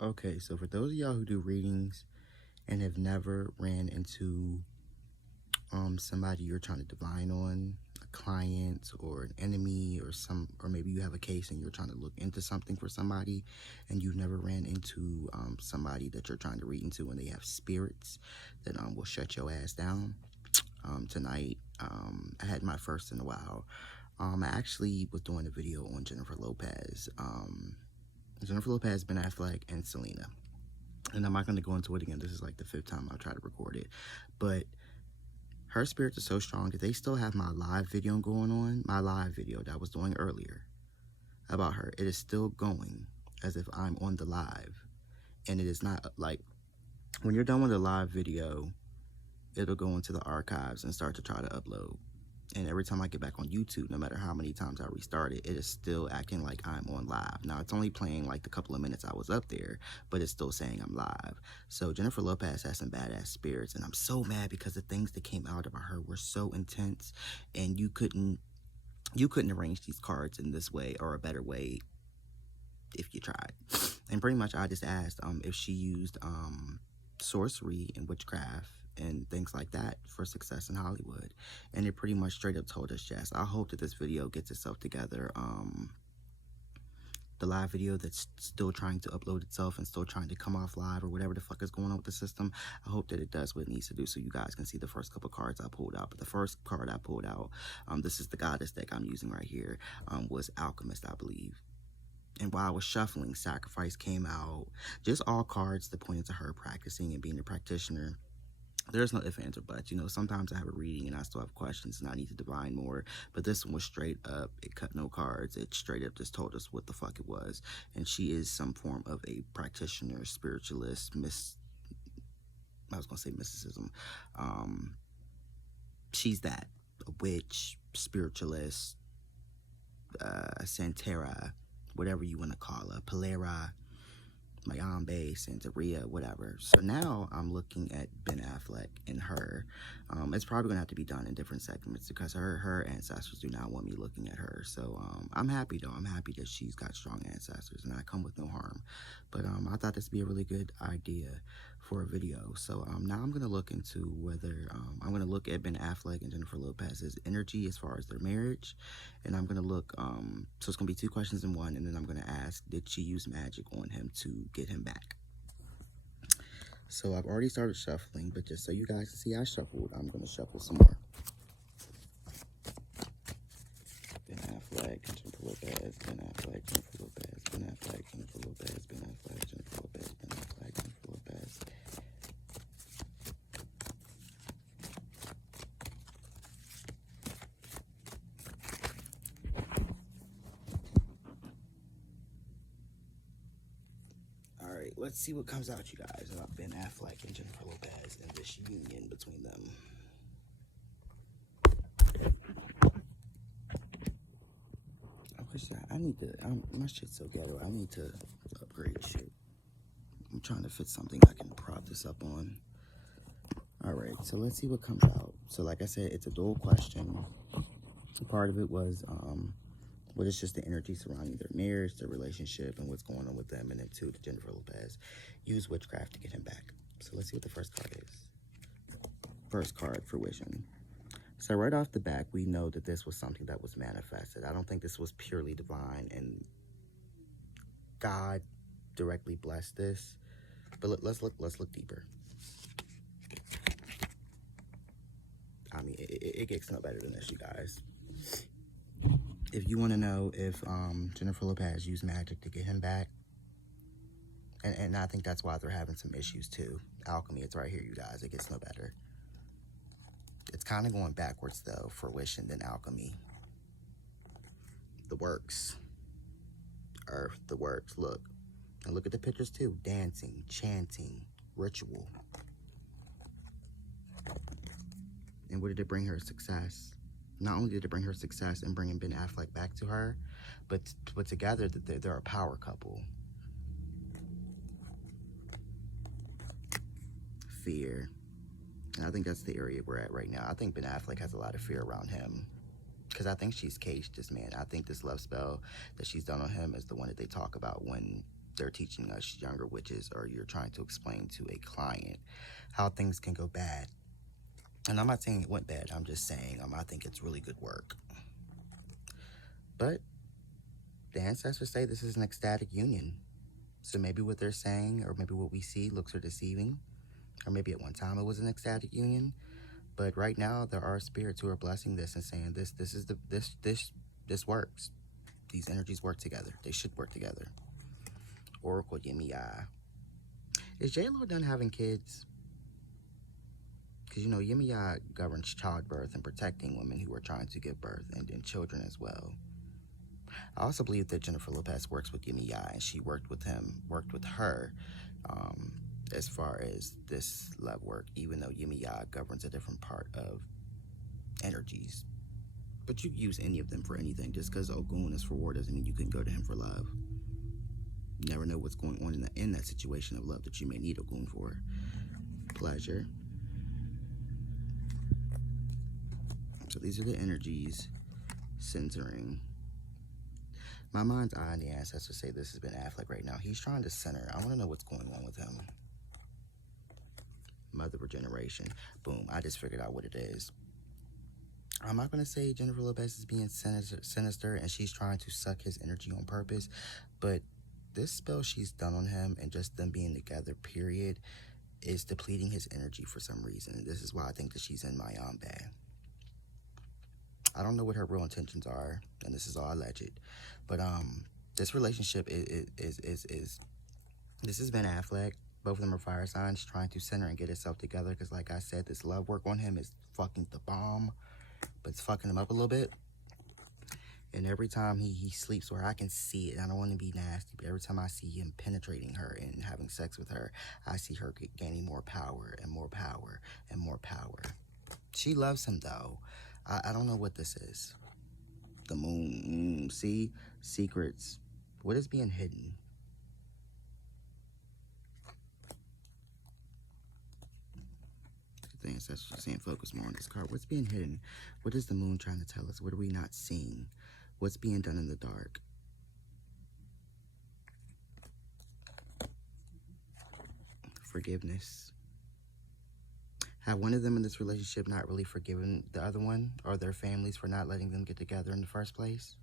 Okay, so for those of y'all who do readings and have never ran into somebody you're trying to divine on, a client or an enemy or maybe you have a case and you're trying to look into something for somebody and you've never ran into somebody that you're trying to read into and they have spirits that will shut your ass down. Tonight, I had my first in a while. I actually was doing a video on Jennifer Lopez. Jennifer Lopez, Ben Affleck, and Selena. And I'm not going to go into it again. This is like the 5th time I've tried to record it. But her spirits are so strong that they still have my live video going on. My live video that I was doing earlier about her. It is still going as if I'm on the live. And it is not like, when you're done with a live video, it'll go into the archives and start to try to upload. And every time I get back on YouTube, no matter how many times I restart it, it is still acting like I'm on live. Now, it's only playing like the couple of minutes I was up there, but it's still saying I'm live. So Jennifer Lopez has some badass spirits, and I'm so mad because the things that came out about her were so intense, and you couldn't arrange these cards in this way or a better way if you tried. And pretty much I just asked if she used sorcery and witchcraft and things like that for success in Hollywood, and it pretty much straight up told us yes. I hope that this video gets itself together. The live video that's still trying to upload itself and still trying to come off live or whatever the fuck is going on with the system, I hope that it does what it needs to do so you guys can see the first couple cards I pulled out. But the first card I pulled out, this is the goddess deck I'm using right here, was Alchemist, I believe. And while I was shuffling, Sacrifice came out. Just all cards that pointed to her practicing and being a practitioner. There's no ifs, ands, or buts. You know, sometimes I have a reading and I still have questions and I need to divine more. But this one was straight up. It cut no cards. It straight up just told us what the fuck it was. And she is some form of a practitioner, spiritualist, I was going to say mysticism. She's that. A witch, spiritualist, Santera, whatever you want to call her, Polera, Mayambe, Santeria, whatever. So now I'm looking at Ben Affleck and her. It's probably gonna have to be done in different segments because her ancestors do not want me looking at her. So I'm happy though. I'm happy that she's got strong ancestors and I come with no harm. But I thought this would be a really good idea for a video. So now I'm gonna look into whether I'm gonna look at Ben Affleck and Jennifer Lopez's energy as far as their marriage, and I'm gonna look. So it's gonna be 2 questions in one, and then I'm gonna ask, did she use magic on him to get him back? So I've already started shuffling, but just so you guys can see I shuffled, I'm gonna shuffle some more. Ben Affleck, Jennifer Lopez, Ben Affleck, Jennifer Lopez, Ben Affleck, Jennifer Lopez, Ben Affleck, Jennifer Lopez, Ben Affleck, Jennifer Lopez. Alright, let's see what comes out, you guys, about Ben Affleck and Jennifer Lopez and this union between them. I need to, my shit's so ghetto, I need to upgrade shit. I'm trying to fit something I can prop this up on. Alright, so let's see what comes out. So like I said, it's a dual question. Part of it was, what is just the energy surrounding their marriage, their relationship, and what's going on with them. And then 2, to Jennifer Lopez, use witchcraft to get him back. So let's see what the first card is. First card, fruition. So right off the bat, we know that this was something that was manifested. I don't think this was purely divine and God directly blessed this. But let's look deeper. I mean, it gets no better than this, you guys. If you want to know if Jennifer Lopez used magic to get him back, and I think that's why they're having some issues too. Alchemy, it's right here, you guys. It gets no better. It's kind of going backwards, though. Fruition, then alchemy. The works. Earth, the works. Look. And look at the pictures, too. Dancing, chanting, ritual. And what did it bring her? Success. Not only did it bring her success and bringing Ben Affleck back to her, but together they're a power couple. Fear. And I think that's the area we're at right now. I think Ben Affleck has a lot of fear around him because I think she's caged this man. I think this love spell that she's done on him is the one that they talk about when they're teaching us younger witches, or you're trying to explain to a client how things can go bad. And I'm not saying it went bad, I'm just saying I think it's really good work. But the ancestors say this is an ecstatic union. So maybe what they're saying, or maybe what we see, looks are deceiving. Or maybe at one time it was an ecstatic union. But right now there are spirits who are blessing this and saying this works. These energies work together. They should work together. Oracle Yemiya. Is J-Lo done having kids? Because, you know, Yemiya governs childbirth and protecting women who are trying to give birth, and children as well. I also believe that Jennifer Lopez works with Yemiya, and she worked with her, as far as this love work, even though Yemiya governs a different part of energies. But you can use any of them for anything. Just because Ogun is for war doesn't mean you can go to him for love. You never know what's going on in that situation of love that you may need Ogun for. Pleasure. So these are the energies centering. My mind's eye and the ancestors say this has been Affleck right now. He's trying to center. I want to know what's going on with him. Mother regeneration. Boom. I just figured out what it is. I'm not going to say Jennifer Lopez is being sinister and she's trying to suck his energy on purpose, but this spell she's done on him and just them being together, period, is depleting his energy for some reason. And this is why I think that she's in Mayambe. I don't know what her real intentions are, and this is all alleged, but this relationship is this has been Affleck. Both of them are fire signs trying to center and get itself together, because like I said, this love work on him is fucking the bomb, but it's fucking him up a little bit. And every time he sleeps with her, I can see it. I don't want to be nasty, but every time I see him penetrating her and having sex with her, I see her gaining more power and more power and more power. She loves him, though. I don't know what this is. The moon. See? Secrets. What is being hidden? The ancestors are saying focus more on this card. What's being hidden? What is the moon trying to tell us? What are we not seeing? What's being done in the dark? Forgiveness. Have one of them in this relationship not really forgiven the other one or their families for not letting them get together in the first place?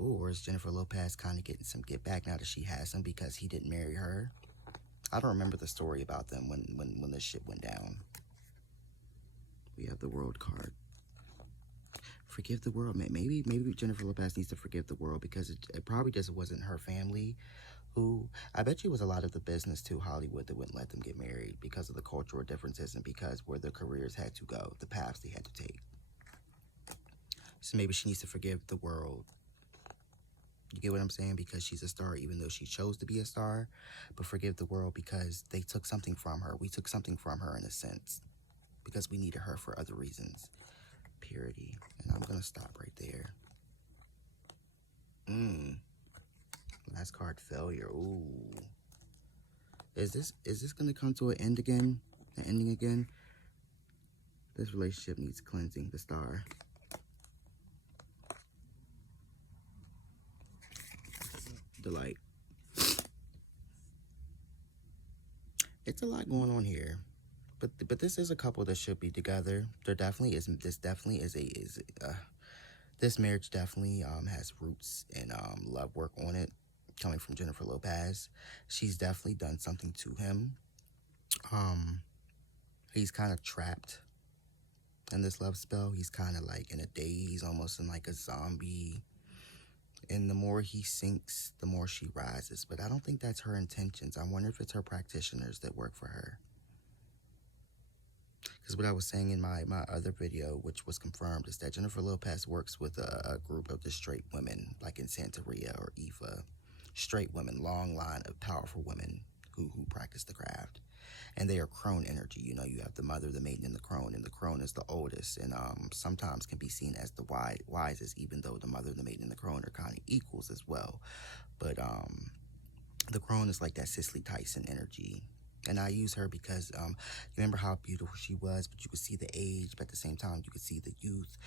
Ooh, or is Jennifer Lopez kind of getting some get back now that she has him because he didn't marry her? I don't remember the story about them when this shit went down. We have the world card. Forgive the world. Maybe Jennifer Lopez needs to forgive the world, because it probably just wasn't her family who, I bet you it was a lot of the business too, Hollywood, that wouldn't let them get married because of the cultural differences and because where their careers had to go, the paths they had to take. So maybe she needs to forgive the world. You get what I'm saying? Because she's a star, even though she chose to be a star. But forgive the world because they took something from her. We took something from her in a sense, because we needed her for other reasons. Purity. And I'm going to stop right there. Last card, failure. Ooh. Is this going to come to an end again? An ending again? This relationship needs cleansing. The star. The light. It's a lot going on here. But this is a couple that should be together. This marriage definitely has roots and love work on it, coming from Jennifer Lopez. She's definitely done something to him. He's kind of trapped in this love spell. He's kind of like in a daze, almost in like a zombie. And the more he sinks, the more she rises. But I don't think that's her intentions. I wonder if it's her practitioners that work for her. Because what I was saying in my other video, which was confirmed, is that Jennifer Lopez works with a group of the straight women, like in Santeria or Ifa. Straight women, long line of powerful women who practice the craft. And they are crone energy. You know, you have the mother, the maiden, and the crone is the oldest, and sometimes can be seen as the wisest, even though the mother, the maiden, and the crone are kind of equals as well. But the crone is like that Cicely Tyson energy. And I use her because you remember how beautiful she was, but you could see the age, but at the same time you could see the youth.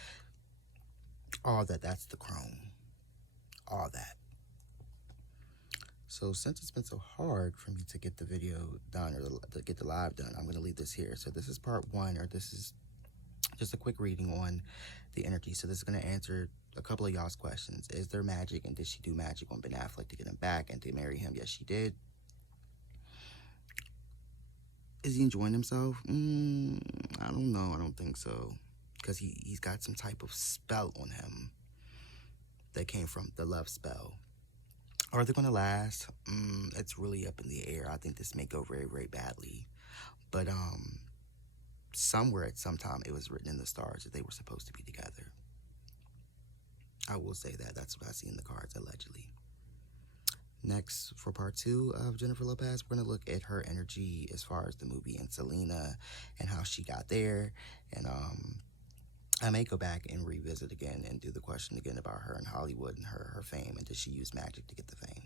All that's the crone. All that. So since it's been so hard for me to get the video done or to get the live done, I'm going to leave this here. So this is part one, or this is just a quick reading on the energy. So this is going to answer a couple of y'all's questions. Is there magic, and did she do magic on Ben Affleck to get him back and to marry him? Yes, she did. Is he enjoying himself? I don't know. I don't think so. Because he's got some type of spell on him that came from the love spell. Are they going to last? It's really up in the air. I think this may go very, very badly. But somewhere at some time it was written in the stars that they were supposed to be together. I will say that. That's what I see in the cards, allegedly. Next, for part two of Jennifer Lopez, we're going to look at her energy as far as the movie and Selena and how she got there. And I may go back and revisit again and do the question again about her in Hollywood and her fame, and did she use magic to get the fame?